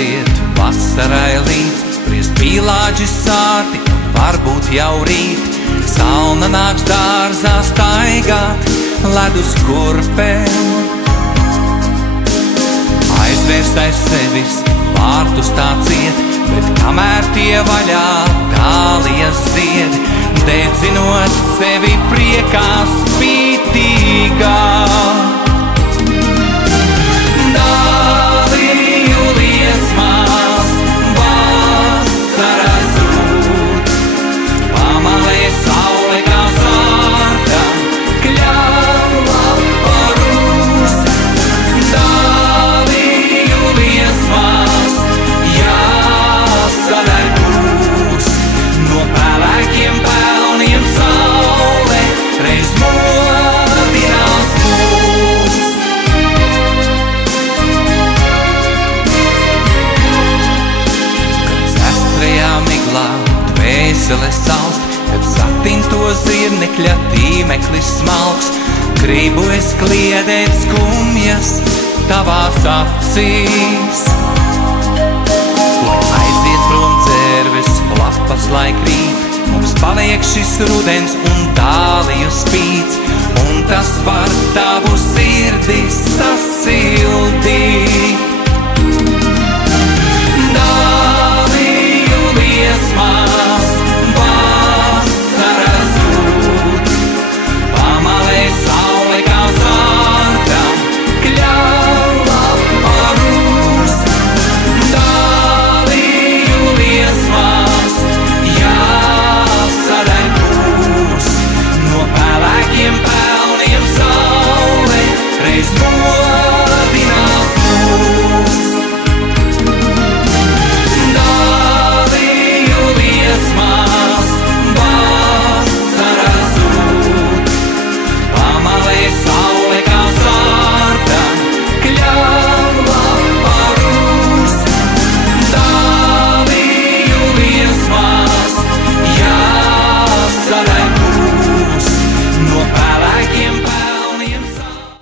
aiziet vasarai līdz, priest pīlāģi sārti un varbūt jau rīt. Salna nāks dārzā staigāt ledus kurpēm. Aizvērs aiz sevis vārtus tā ciet, bet kamēr tie vaļā dālies zied, dedzinot sevi priekā spītīgā. Dāliju liesmās vasaras rūt, pamalē saule kā sārta, kļava parūs. Dāliju liesmās jāsadar būs, no pelēkiem pelniem saule reiz modinās mūs. Kad zestrajā miglā dvēsele salst, kad satinto zirnekļa tīmeklis smalks, gribu es kliedēt skumjas tavās acīs. Lai aiziet prom dzērves, lapas lai krīt, mums paliek šis rudens un dāliju spīts, un tas var tavu sirdi sasildīt.